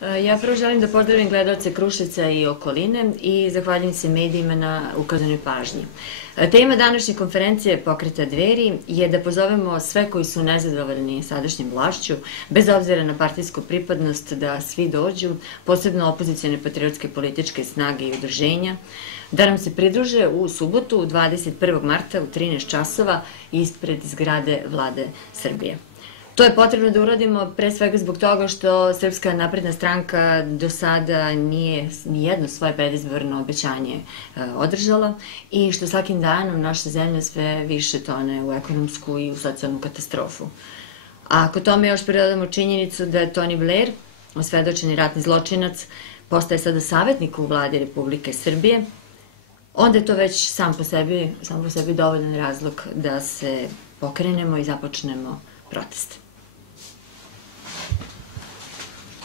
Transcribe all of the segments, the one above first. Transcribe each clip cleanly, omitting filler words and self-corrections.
Ja prvo želim da pozdravim gledalce Kruševca i okoline i zahvaljujem se medijima na ukazanoj pažnji. Tema današnje konferencije Pokreta Dveri je da pozovemo sve koji su nezadovoljni sadašnjim vlašću, bez obzira na partijsku pripadnost, da svi dođu, posebno opozicione patriotske političke snage i udruženja, da nam se pridruže u subotu 21. marta u 13 časova ispred zgrade Vlade Srbije. To je potrebno da uradimo pre svega zbog toga što Srpska napredna stranka do sada nije nijedno svoje predizborno obećanje održala i što svakim danom naša zemlja sve više tone u ekonomsku i u socijalnu katastrofu. A ako tome još pridodamo činjenicu da je Tony Blair, osvedočeni ratni zločinac, postaje sada savjetnik u vladi Republike Srbije, onda je to već sam po sebi dovoljan razlog da se pokrenemo i započnemo protest.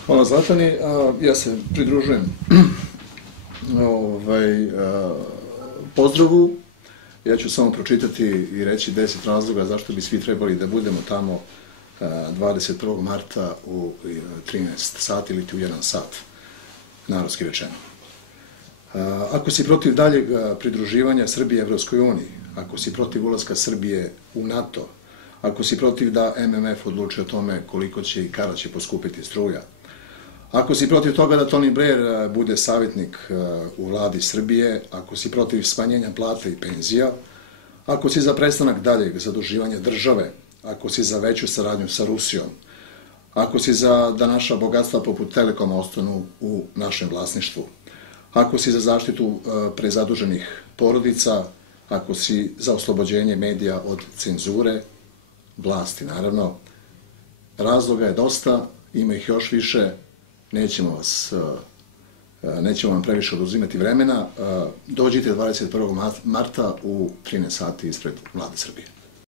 Hvala Zlatani. Ja se pridružujem pozdravu. Ja ću samo pročitati i reći 10 razloga zašto bi svi trebali da budemo tamo 21. marta u 13 sati ili u 1 sat, narodski rečeno. Ako si protiv daljeg pridruživanja Srbije Evropskoj uniji, ako si protiv ulaska Srbije u NATO, ako si protiv da MMF odluči o tome koliko će i kada će poskupiti struja, ako si protiv toga da Tony Blair bude savjetnik u vladi Srbije, ako si protiv smanjenja plata i penzija, ako si za prestanak daljeg zaduživanja države, ako si za veću saradnju sa Rusijom, ako si za da naša bogatstva poput Telekoma ostanu u našem vlasništvu, ako si za zaštitu prezaduženih porodica, ako si za oslobođenje medija od cenzure, vlasti naravno, razloga je dosta, ima ih još više, nećemo vam previše oduzimati vremena. Dođite 21. marta u 13 sati ispred Vlade Srbije.